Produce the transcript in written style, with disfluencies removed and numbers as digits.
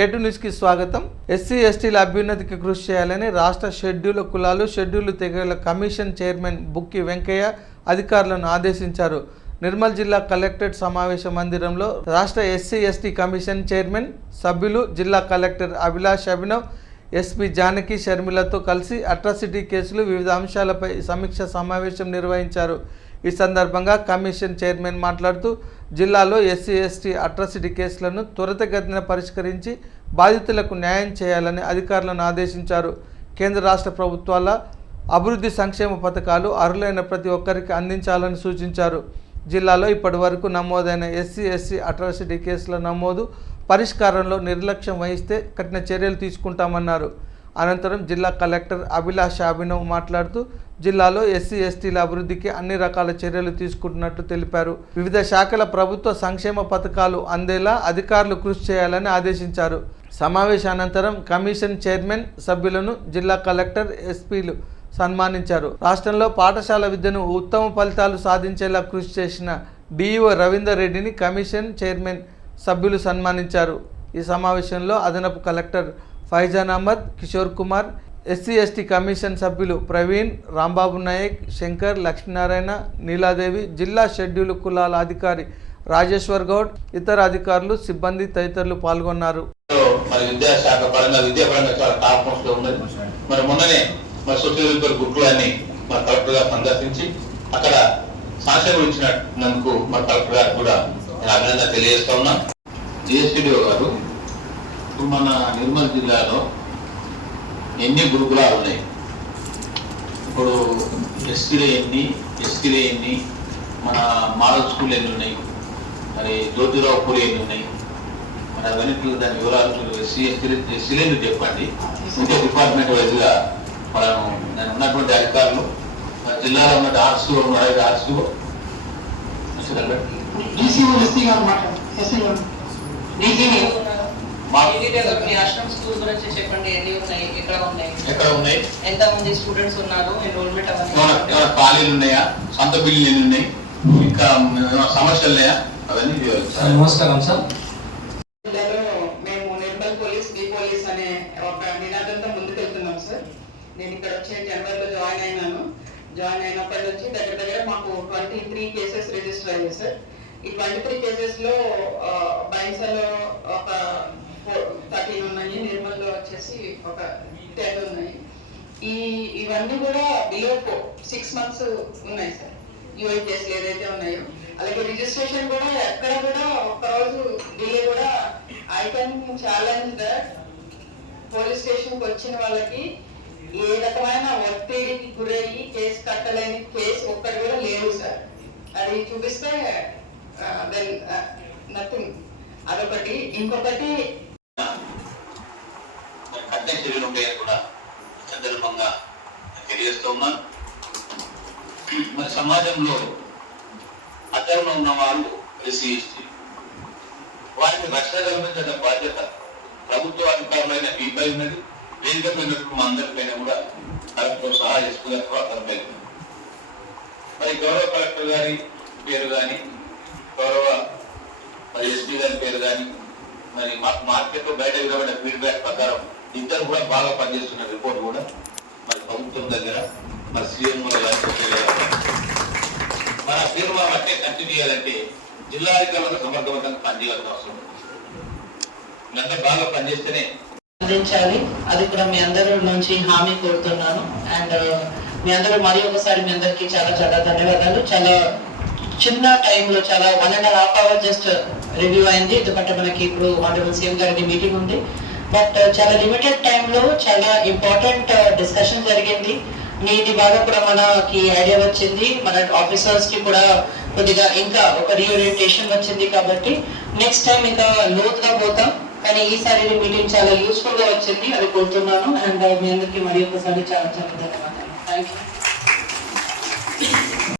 కేటు న్యూస్కి స్వాగతం. ఎస్సీ ఎస్టీల అభ్యున్నతికి కృషి చేయాలని రాష్ట్ర షెడ్యూల్ కులాలు షెడ్యూల్ తెగల కమిషన్ చైర్మన్ బుక్కి వెంకయ్య అధికారులను ఆదేశించారు. నిర్మల్ జిల్లా కలెక్టరేట్ సమావేశ మందిరంలో రాష్ట్ర ఎస్సీ ఎస్టీ కమిషన్ చైర్మన్ సభ్యులు జిల్లా కలెక్టర్ అభిలాష్ అభినవ్, ఎస్పీ జానకి షర్మిలతో కలిసి అట్రాసిటీ కేసులు వివిధ అంశాలపై సమీక్ష సమావేశం నిర్వహించారు. ఈ సందర్భంగా కమిషన్ చైర్మన్ మాట్లాడుతూ జిల్లాలో ఎస్సీ ఎస్టీ అట్రాసిటీ కేసులను త్వరితగతిన పరిష్కరించి బాధితులకు న్యాయం చేయాలని అధికారులను ఆదేశించారు. కేంద్ర రాష్ట్ర ప్రభుత్వాల అభివృద్ధి సంక్షేమ పథకాలు అర్హులైన ప్రతి ఒక్కరికి అందించాలని సూచించారు. జిల్లాలో ఇప్పటివరకు నమోదైన ఎస్సీ ఎస్టీ అట్రాసిటీ కేసుల నమోదు పరిష్కారంలో నిర్లక్ష్యం వహిస్తే కఠిన చర్యలు తీసుకుంటామన్నారు. అనంతరం జిల్లా కలెక్టర్ అభిలాష్ అభినవ్ మాట్లాడుతూ జిల్లాలో ఎస్సీ ఎస్టీల అభివృద్ధికి అన్ని రకాల చర్యలు తీసుకుంటున్నట్లు తెలిపారు. వివిధ శాఖల ప్రభుత్వ సంక్షేమ పథకాలు అందేలా అధికారులు కృషి చేయాలని ఆదేశించారు. సమావేశానంతరం కమిషన్ చైర్మన్ సభ్యులను జిల్లా కలెక్టర్, ఎస్పీలు సన్మానించారు. రాష్ట్రంలో పాఠశాల విద్యను ఉత్తమ ఫలితాలు సాధించేలా కృషి చేసిన డిఈఓ రవీందర్ రెడ్డిని కమిషన్ చైర్మన్ సభ్యులు సన్మానించారు. ఈ సమావేశంలో అదనపు collector Faizan Ahmed, Kishore Kumar, SC ST commission సభ్యులు ప్రవీణ్, రాంబాబు నాయక్, శంకర్, లక్ష్మీనారాయణ, నీలాదేవి, జిల్లా షెడ్యూల్ కులాల అధికారి రాజేశ్వర్ గౌడ్, ఇతర అధికారులు, సిబ్బంది తదితరులు పాల్గొన్నారు. మరి విద్యాశాఖ పరంగా విద్యాపరంగా చాలా టాప్ మోస్ట్ లో ఉన్నది. మరి మొన్ననే మరి సోషల్ వెల్ఫేర్ గుర్తులన్నీ మరి కలెక్టర్ గారు సందర్శించి అక్కడ సాక్ష్యం ఇచ్చినందుకు మరి కలెక్టర్ గారు కూడా నేను అభినందన తెలియజేస్తా ఉన్నా. జిఎస్టీడీఓ గారు మన నిర్మల్ జిల్లాలో ఎన్ని గురుకులాలు ఉన్నాయి, ఇప్పుడు ఎస్సీలే ఎన్ని, మన మోడల్ స్కూల్ ఎన్ని ఉన్నాయి, మరి జ్యోతిరావు పూరి ఎన్ని ఉన్నాయి, మరి అవన్నీ దాని వివరాలు ఎస్సీలే చెప్పండి. ఇంకే డిపార్ట్మెంట్ వైజ్గా మనం నేను ఉన్నటువంటి అధికారులు మన జిల్లాలో ఉన్న ఆర్సీఓ ఉన్నారు, ఆర్సీఓ ఖాళీలు ఉన్నాయా, సొంత బిల్లులు ఎన్ని ఉన్నాయి, ఇంకా సమస్యలు ఉన్నాయా, అవన్నీ నమస్కారం సార్. మేము నిర్మల్ పోలీస్ బి పోలీస్ అనే ఒక నినాదంతో ముందుకెళ్తున్నాం సార్. నేను ఇక్కడ వచ్చే జనవరిలో జాయిన్ అయినప్పటి నుంచి దగ్గర మాకు 23 కేసెస్ రిజిస్టర్ అయ్యాయి సార్. ఈ 23 కేసెస్ లో బైన్సాలో ఒక 13 ఉన్నాయి, నిర్మల్లో వచ్చేసి ఒక 10 ఉన్నాయి. ఇవన్నీ కూడా బిలో 6 months ఉన్నాయి సార్. యూఐ కేసులు ఏదైతే ఉన్నాయో అలాగే రిజిస్ట్రేషన్ కూడా ఎక్కడ కూడా ఒక్కరోజు డిలే కూడా I can challenge that police స్టేషన్కి వచ్చిన వాళ్ళకి ఏ రకమైన ఒత్తిడికి గురయ్యి కేసు కట్టలేని కేసు ఒక్కటి కూడా లేవు సార్. అది చూపిస్తే దెన్ నథింగ్. అదొకటి. ఇంకొకటి కూడా సందర్భంగా తెలియజేస్తూ ఉన్నాను. మరి సమాజంలో అతను ఉన్న వాళ్ళు ఎస్సీ ఎస్టీ వారికి రక్షణ కల్పించిన బాధ్యత ప్రభుత్వ అధికారులైన మీపై ఉన్నది. వేదికపై ఉన్నటువంటి అందరిపైన కూడా కలెక్టర్ సహా ఎస్పీ గారు కూడా అందరిపై మరి గౌరవ కలెక్టర్ గారి పేరు కానీ గౌరవ మరి ఎస్పీ గారి పేరు కానీ మరి మాకు మార్కెట్లో బయట విధమైన ఫీడ్బ్యాక్ ప్రకారం ఇద్దరు కూడా బాగా పనిచేస్తున్న రిపోర్ట్ కూడా మరి ప్రభుత్వం దగ్గర మరి సీఎం మన పేరు మనం అట్టే కంటిన్యూ చేయాలంటే జిల్లా అధికారులకు సమర్థవంతంగా పనిచేయాల్సిన అవసరం ఇదంతా బాగా పనిచేస్తేనే అందించాలి. అది కూడా మీ అందరి నుంచి హామీ కోరుతున్నాను. అండ్ మీ అందరూ మరి ఒకసారి మీ అందరికి చాలా చాలా ధన్యవాదాలు. చాలా చిన్న టైంలో చాలా 1.5 hours జస్ట్ రివ్యూ అయింది. ఎందుకంటే మనకి ఇప్పుడు ఆనరబుల్ సీఎం గారికి మీటింగ్ ఉంది. బట్ చాలా లిమిటెడ్ టైంలో చాలా ఇంపార్టెంట్ డిస్కషన్ జరిగింది. మీది బాగా కూడా మనకి ఐడియా వచ్చింది. మన ఆఫీసర్స్ కి కూడా కొద్దిగా ఇంకా ఒక రీఓరియంటేషన్ వచ్చింది. కాబట్టి నెక్స్ట్ టైం ఇంకా లోతుగా పోతాం. కానీ ఈసారి మీటింగ్ చాలా యూస్ఫుల్ గా వచ్చింది, అది కోరుతున్నాను. అండ్ మీ అందరికి మరి ఒకసారి చాలా చాలా ధన్యవాదాలు. Thank you.